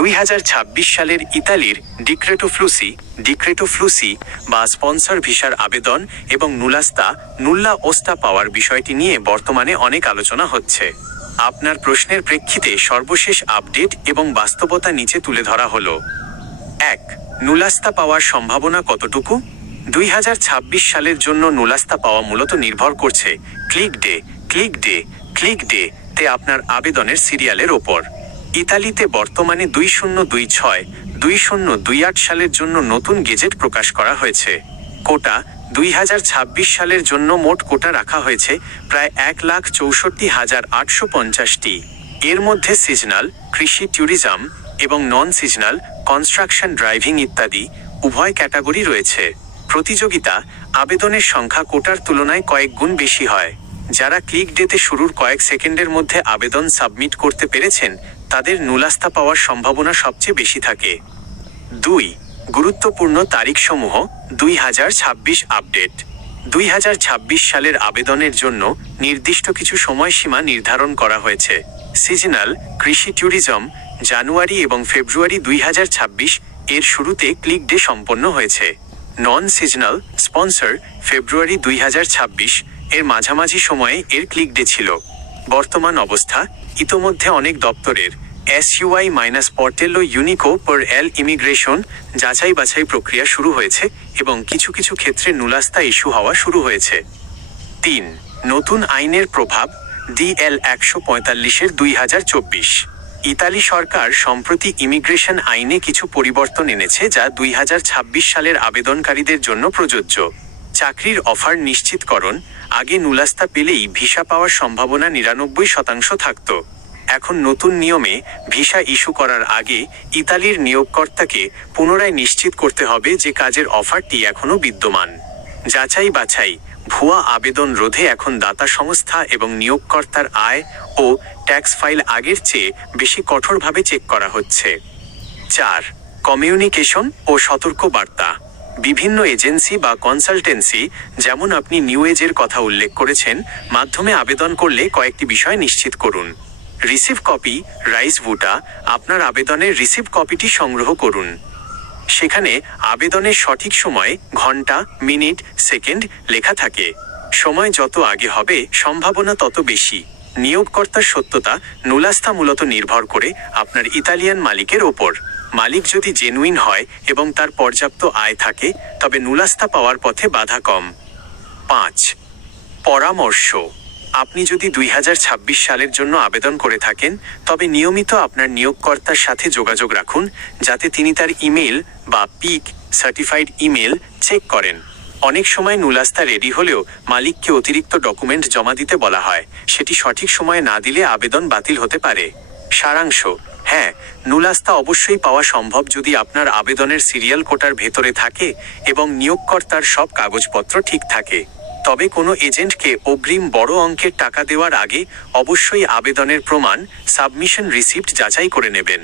2026 সালের ইতালির ডিক্রেটো ফ্লুসি বা স্পন্সর ভিসার আবেদন এবং নুল্লা ওস্তা পাওয়ার বিষয়টি নিয়ে বর্তমানে অনেক আলোচনা হচ্ছে। আপনার প্রশ্নের প্রেক্ষিতে সর্বশেষ আপডেট এবং বাস্তবতা নিচে তুলে ধরা হলো। 1. নুলাস্তা পাওয়ার সম্ভাবনা কতটুকু? 2026 সালের জন্য নুলাস্তা পাওয়া মূলত নির্ভর করছে ক্লিক ডে তে আপনার আবেদনের সিরিয়ালের ওপর। ইতালিতে বর্তমানে 2026-2028 সালের জন্য নতুন গেজেট প্রকাশ করা হয়েছে। কোটা 2026 সালের জন্য মোট কোটা রাখা হয়েছে প্রায় 1,64,850টি। এর মধ্যে সিজনাল কৃষি, ট্যুরিজম এবং নন সিজনাল কনস্ট্রাকশন, ড্রাইভিং ইত্যাদি উভয় ক্যাটাগরি রয়েছে। প্রতিযোগিতা, আবেদনের সংখ্যা কোটার তুলনায় কয়েক গুণ বেশি হয়। যারা ক্লিক ডেতে শুরুর কয়েক সেকেন্ডের মধ্যে আবেদন সাবমিট করতে পেরেছেন তাদের নুলাস্তা পাওয়ার সম্ভাবনা সবচেয়ে বেশি থাকে। 2. গুরুত্বপূর্ণ তারিখসমূহ 2026 আপডেট। 2026 সালের আবেদনের জন্য নির্দিষ্ট কিছু সময়সীমা নির্ধারণ করা হয়েছে। সিজনাল কৃষি, ট্যুরিজম জানুয়ারি এবং ফেব্রুয়ারি 2026 এর শুরুতে ক্লিক ডে সম্পন্ন হয়েছে। নন সিজনাল স্পন্সর ফেব্রুয়ারি 2026 এর মাঝামাঝি সময়ে এর ক্লিক ডে ছিল। বর্তমান অবস্থা, ইতোমধ্যে অনেক দপ্তরের SUI-Portello Unico per el immigration যাচাই বাছাই প্রক্রিয়া শুরু হয়েছে এবং কিছু কিছু ক্ষেত্রে নুলাস্তা ইস্যু হওয়া শুরু হয়েছে। 3. নতুন আইনের প্রভাব DL 145 2024। ইতালি সরকার সম্প্রতি ইমিগ্রেশন আইনে কিছু পরিবর্তন এনেছে যা 2026 সালের আবেদনকারীদের জন্য প্রযোজ্য। চাকরির অফার নিশ্চিতকরণ, আগে নুলাস্তা পেলেই ভিসা পাওয়ার সম্ভাবনা 99% থাকত। এখন নতুন নিয়মে ভিসা ইস্যু করার আগে ইতালির নিয়োগকর্তাকে পুনরায় নিশ্চিত করতে হবে যে কাজের অফারটি এখনও বিদ্যমান। যাচাই বাছাই, ভুয়া আবেদন রোধে এখন দাতা সংস্থা এবং নিয়োগকর্তার আয় ও ট্যাক্স ফাইল আগের চেয়ে বেশি কঠোরভাবে চেক করা হচ্ছে। 4. কমিউনিকেশন ও সতর্ক বার্তা। বিভিন্ন এজেন্সি বা কনসালটেন্সি, যেমন আপনি নিউ এজের কথা উল্লেখ করেছেন, মাধ্যমে আবেদন করলে কয়েকটি বিষয় নিশ্চিত করুন। রিসিভ কপি রাইস ভুটা, আপনার আবেদনের রিসিভ কপিটি সংগ্রহ করুন। সেখানে আবেদনের সঠিক সময়, ঘন্টা, মিনিট, সেকেন্ড লেখা থাকে। সময় যত আগে হবে সম্ভাবনা তত বেশি। নিয়োগকর্তার সত্যতা, নুলাস্তা মূলত নির্ভর করে আপনার ইতালিয়ান মালিকের ওপর। মালিক যদি জেনুইন হয় এবং তার পর্যাপ্ত আয় থাকে তবে নুলাস্তা পাওয়ার পথে বাধা কম। 5. পরামর্শ, আপনি যদি 2026 সালের জন্য আবেদন করে থাকেন তবে নিয়মিত আপনার নিয়োগকর্তার সাথে যোগাযোগ রাখুন যাতে তিনি তার ইমেল বা পিক সার্টিফাইড ইমেল চেক করেন। অনেক সময় নুলাস্তা রেডি হলেও মালিককে অতিরিক্ত ডকুমেন্ট জমা দিতে বলা হয়, সেটি সঠিক সময়ে না দিলে আবেদন বাতিল হতে পারে। সারাংশ, হ্যাঁ, নুলাস্তা অবশ্যই পাওয়া সম্ভব যদি আপনার আবেদনের সিরিয়াল কোটার ভেতরে থাকে এবং নিয়োগকর্তার সব কাগজপত্র ঠিক থাকে। তবে কোনো এজেন্টকে অগ্রিম বড় অঙ্কের টাকা দেওয়ার আগে অবশ্যই আবেদনের প্রমাণ, সাবমিশন রিসিপ্ট যাচাই করে নেবেন।